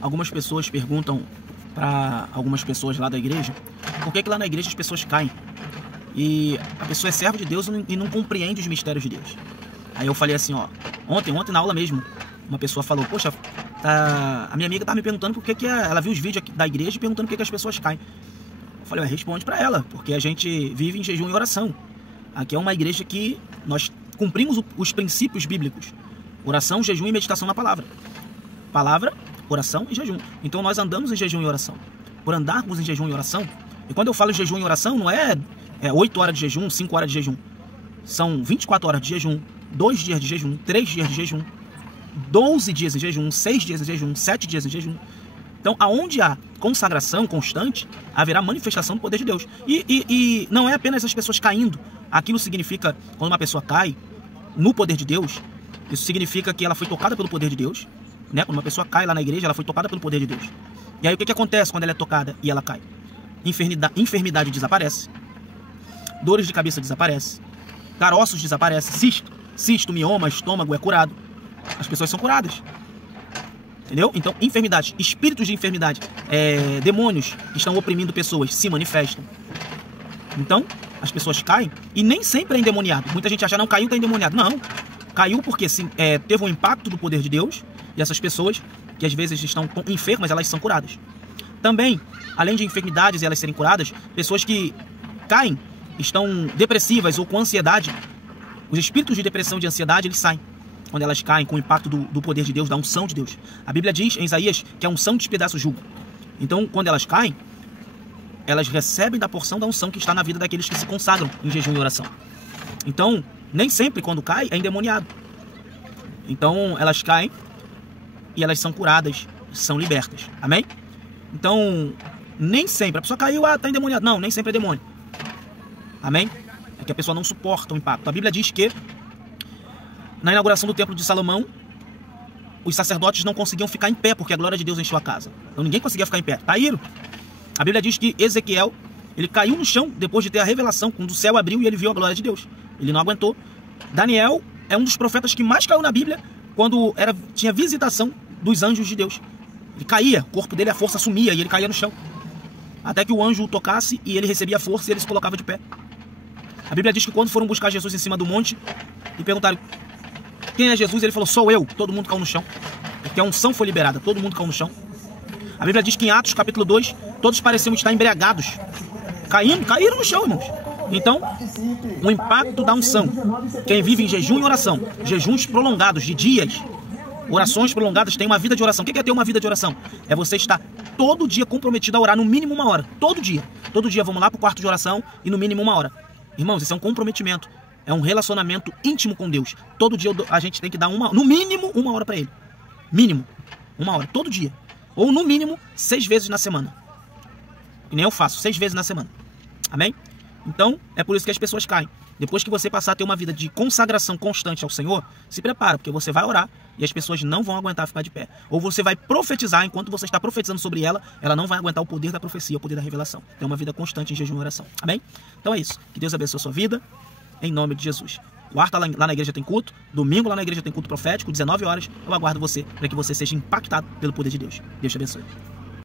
algumas pessoas perguntam para algumas pessoas lá da igreja por que lá na igreja as pessoas caem. E a pessoa é serva de Deus e não compreende os mistérios de Deus. Aí eu falei assim, ó, ontem na aula mesmo, uma pessoa falou, poxa, a minha amiga tá me perguntando por que ela viu os vídeos aqui da igreja e perguntando por que as pessoas caem. Eu falei, responde para ela, porque a gente vive em jejum e oração. Aqui é uma igreja que nós cumprimos os princípios bíblicos. Oração, jejum e meditação na palavra. Palavra, oração e jejum. Então nós andamos em jejum e oração. Por andarmos em jejum e oração, e quando eu falo jejum e oração, não é 8 horas de jejum, 5 horas de jejum. São 24 horas de jejum, 2 dias de jejum, 3 dias de jejum, 12 dias em jejum, 6 dias em jejum, 7 dias em jejum. Então, aonde há consagração constante, haverá manifestação do poder de Deus. E não é apenas as pessoas caindo. Aquilo significa, quando uma pessoa cai no poder de Deus, isso significa que ela foi tocada pelo poder de Deus. Né? Quando uma pessoa cai lá na igreja, ela foi tocada pelo poder de Deus. E aí o que acontece quando ela é tocada e ela cai? Enfermidade desaparece. Dores de cabeça desaparecem. Caroços desaparecem. Cisto, mioma, estômago é curado. As pessoas são curadas. Entendeu? Então, enfermidades, espíritos de enfermidade, demônios que estão oprimindo pessoas se manifestam. Então, as pessoas caem e nem sempre é endemoniado. Muita gente acha, não, caiu, está endemoniado. Não, caiu porque teve um impacto do poder de Deus e essas pessoas, que às vezes estão enfermas, elas são curadas. Também, além de enfermidades e elas serem curadas, pessoas que caem, estão depressivas ou com ansiedade, os espíritos de depressão e de ansiedade, eles saem. Quando elas caem com o impacto do poder de Deus, da unção de Deus. A Bíblia diz em Isaías que a unção despedaça o jugo. Então, quando elas caem, elas recebem da porção da unção que está na vida daqueles que se consagram em jejum e oração. Então, nem sempre quando cai é endemoniado. Então, elas caem e elas são curadas, são libertas. Amém? Então, nem sempre. A pessoa caiu, está endemoniado. Não, nem sempre é demônio. Amém? É que a pessoa não suporta o impacto. A Bíblia diz que na inauguração do templo de Salomão, os sacerdotes não conseguiam ficar em pé, porque a glória de Deus encheu a casa. Então ninguém conseguia ficar em pé. Caíram. A Bíblia diz que Ezequiel, ele caiu no chão depois de ter a revelação, quando o céu abriu e ele viu a glória de Deus. Ele não aguentou. Daniel é um dos profetas que mais caiu na Bíblia quando tinha visitação dos anjos de Deus. Ele caía, o corpo dele, a força sumia e ele caía no chão. Até que o anjo o tocasse e ele recebia força e ele se colocava de pé. A Bíblia diz que quando foram buscar Jesus em cima do monte e perguntaram quem é Jesus, ele falou, sou eu. Todo mundo caiu no chão. Porque a unção foi liberada, todo mundo caiu no chão. A Bíblia diz que em Atos capítulo 2, todos pareciam estar embriagados. Caíram no chão, irmãos. Então, o impacto da unção. Quem vive em jejum e oração, jejuns prolongados de dias, orações prolongadas, tem uma vida de oração. O que é ter uma vida de oração? É você estar todo dia comprometido a orar no mínimo 1 hora. Todo dia. Todo dia vamos lá para o quarto de oração e no mínimo 1 hora. Irmãos, isso é um comprometimento. É um relacionamento íntimo com Deus. Todo dia a gente tem que dar no mínimo 1 hora para Ele. Mínimo. 1 hora, todo dia. Ou no mínimo 6 vezes na semana. E nem eu faço, 6 vezes na semana. Amém? Então, é por isso que as pessoas caem. Depois que você passar a ter uma vida de consagração constante ao Senhor, se prepara, porque você vai orar e as pessoas não vão aguentar ficar de pé. Ou você vai profetizar, enquanto você está profetizando sobre ela, ela não vai aguentar o poder da profecia, o poder da revelação. É uma vida constante em jejum e oração. Amém? Então é isso. Que Deus abençoe a sua vida. Em nome de Jesus. Quarta lá na igreja tem culto. Domingo lá na igreja tem culto profético, 19 horas. Eu aguardo você para que você seja impactado pelo poder de Deus. Deus te abençoe.